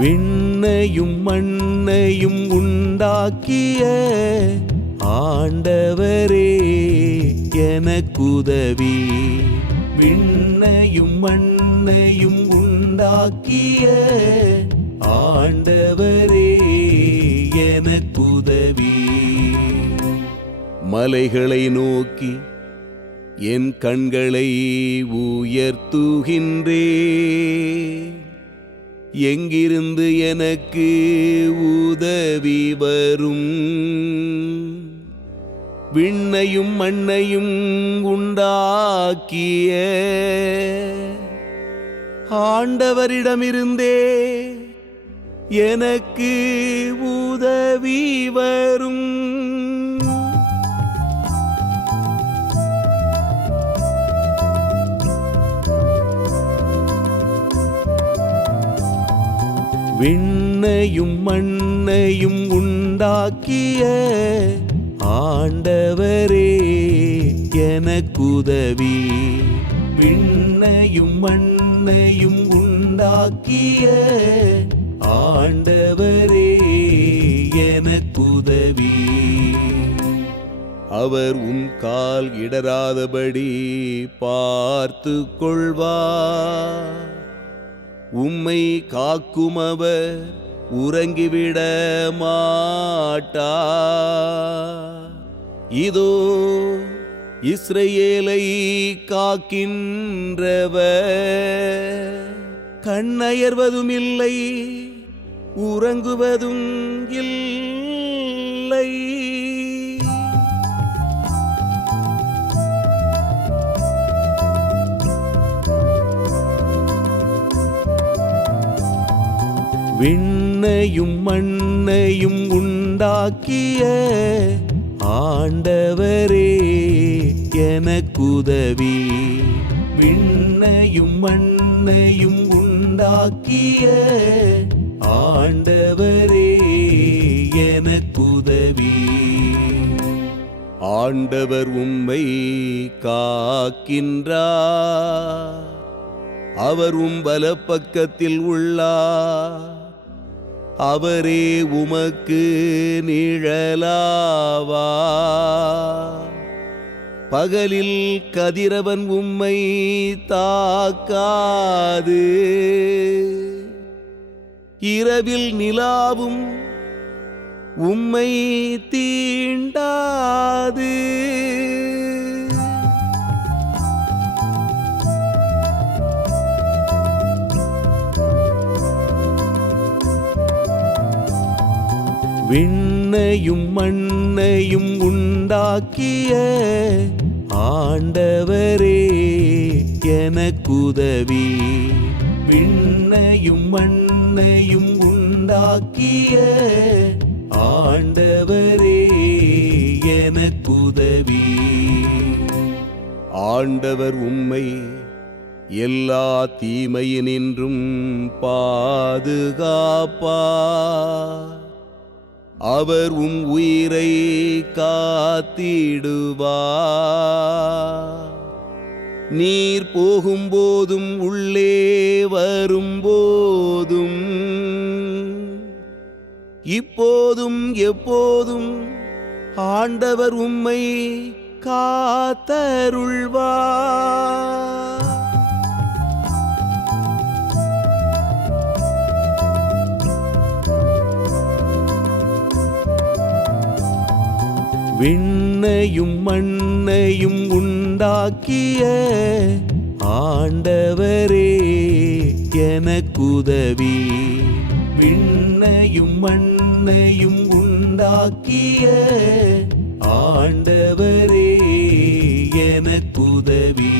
விண்ணையும் மண்ணையும் உண்டாக்கிய ஆண்டவரே எனக்குதவி விண்ணையும் மண்ணையும் உண்டாக்கிய ஆண்டவரே எனக்குதவி மலைகளை நோக்கி என் கண்களை உயர்த்துகின்றே. எங்கிருந்து எனக்கு உதவி வரும்? விண்ணையும் மண்ணையும் உண்டாக்கிய ஆண்டவரிடமிருந்தே எனக்கு உதவி வரும். விண்ணையும் மண்ணையும் உண்டாக்கிய ஆண்டவரே எனக்குதவி விண்ணையும் மண்ணையும் உண்டாக்கிய ஆண்டவரே எனக்குதவி அவர் உன் கால் இடராதபடி பார்த்து கொள்வார் உம்மை காக்குமவர் உறங்கிவிட மாட்டா. இதோ இஸ்ரேலை காக்கின்றவர். கண்ணயர்வதும் இல்லை உறங்குவதும் இல்லை. விண்ணையும் மண்ணையும் உண்டாக்கிய ஆண்டவரே எனக்குதவி. விண்ணையும் மண்ணையும் உண்டாக்கிய ஆண்டவரே எனக்குதவி. ஆண்டவர் உம்மை காக்கின்றார். அவர் உம் பலப்பக்கத்தில் உள்ளார். அவரே உமக்கு நிழலாவா? பகலில் கதிரவன் உம்மை தாக்காது. இரவில் நிலாவும் உம்மை தீண்டாது. விண்ணையும் மண்ணையும் உண்டாக்கிய ஆண்டவரே எனக்குதவி. விண்ணையும் மண்ணையும் உண்டாக்கிய ஆண்டவரே எனக்குதவி. ஆண்டவர் உம்மை எல்லா தீமையினின்றும் பாதுகாப்பா அவர் உம் உயிரை காத்திடுவார். நீர் போகும்போதும் உள்ளே வரும்போதும் இப்போதும் எப்போதும் ஆண்டவர் உம்மை காத்தருள்வார். விண்ணையும் மண்ணையும் உண்டாக்கிய ஆண்டவரே எனக்குதவி விண்ணையும் மண்ணையும் உண்டாக்கிய ஆண்டவரே எனக்குதவி